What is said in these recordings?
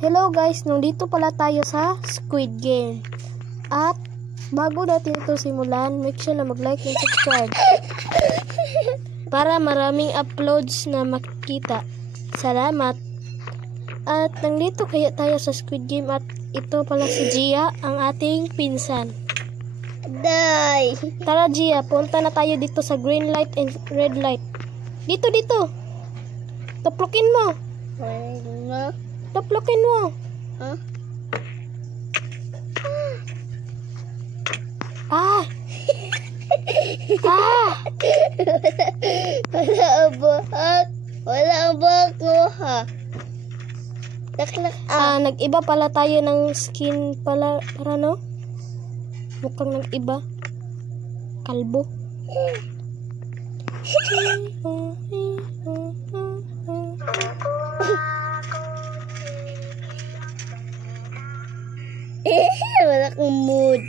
Hello guys, nandito pala tayo sa Squid Game. At bago natin ito simulan, make sure na mag-like and subscribe para maraming uploads na makikita. Salamat. At nandito kaya tayo sa Squid Game at ito pala si Gia, ang ating pinsan. Day. Tara Gia, punta na tayo dito sa green light and red light. Dito. Tuplukin mo. Ano? Tuplukin mo. Huh? Ah! Wala ang buhak mo ha. Taklak Nag-iba pala tayo ng skin pala, para no? Mukhang nag-iba. Kalbo. Wala kang mood.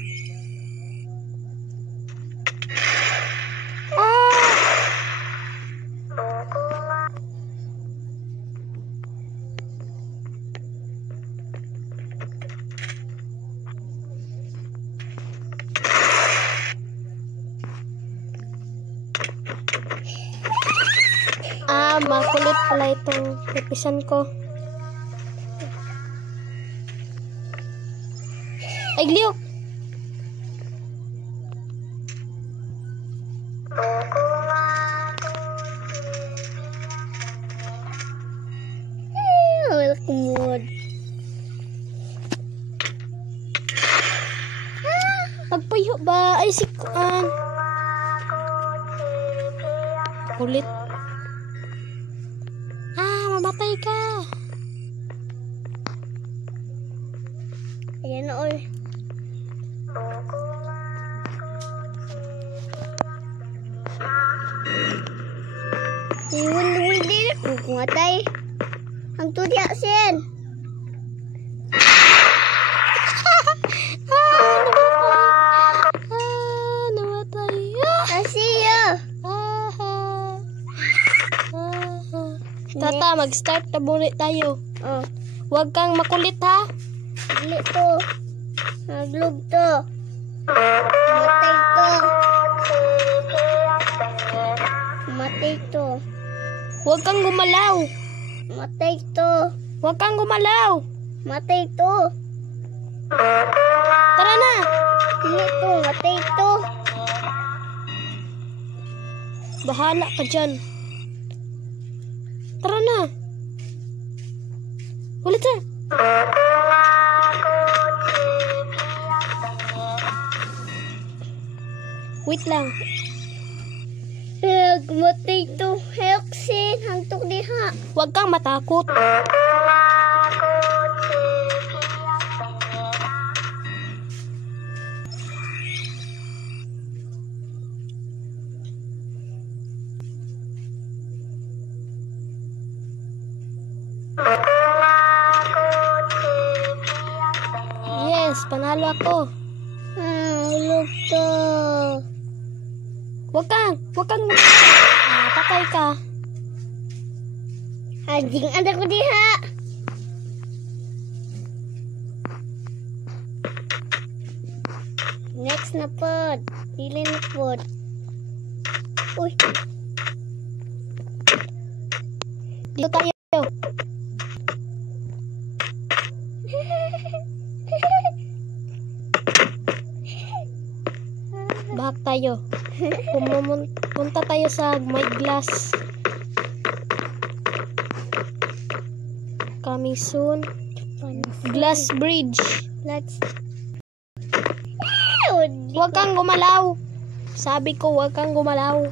Makulit pala itong repisan ko. Ay, gliyok! Wala kang mood. Magpuyo ba? Ay, sikuan. Kulit. Mamatay ka. Ayan na all. Iwan din ako kung atay. Ang tudya sen. Namatay. Asiyo. Tata, mag-start na muna tayo. Oh. Huwag kang makulit ha. Naglit to. Naglog to. Matay to. Matay to. Huwag kang gumalaw. Matay to. Huwag kang gumalaw. Matay to. Tara na. Dili to. Matay to. Bahala ka dyan. Tara na. Ulit na. Wait lang. Matay to. Heksin. Hantok diha. Huwag kang matakot. Yes, panalo ako. Hulog to. Huwag kang. Patay ka. Anjing ada ko diha. Next na pod. Pili na pod. Uy. Dito tayo. Bahak tayo. Punta tayo sa may glass. Coming soon. Glass bridge. Huwag kang gumalaw. Sabi ko, huwag kang gumalaw.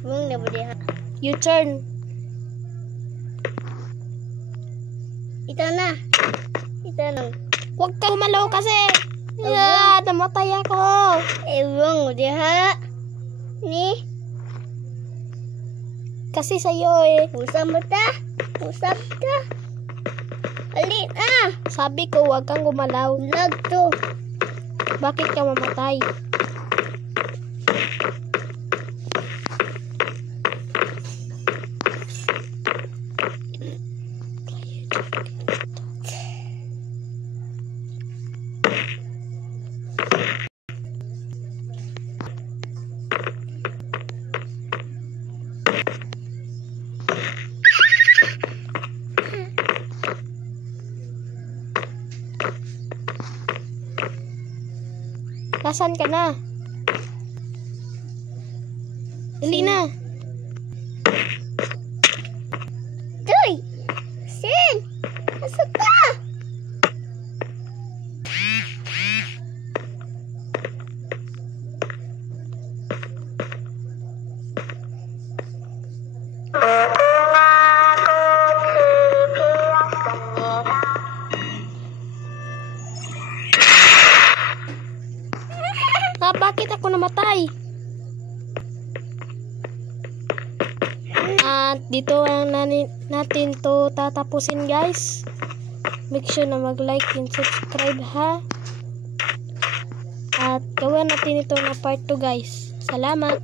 Mung na ba diha? You turn. Ito na. Huwag kang gumalaw kasi. Namatay ako. Ewan mo diha. Ni. Kasi sa'yo eh. Usap ka. Ali na. Sabi ko, huwag kang gumalaw. Lag to. Bakit ka mamatay? Asan ka na? Dali na. Doy! Sin! Asa ka? Bakit ako namatay? At dito ang natin to tatapusin, guys. Make sure na mag-like and subscribe, ha. At gawin natin ito na part 2, guys. Salamat.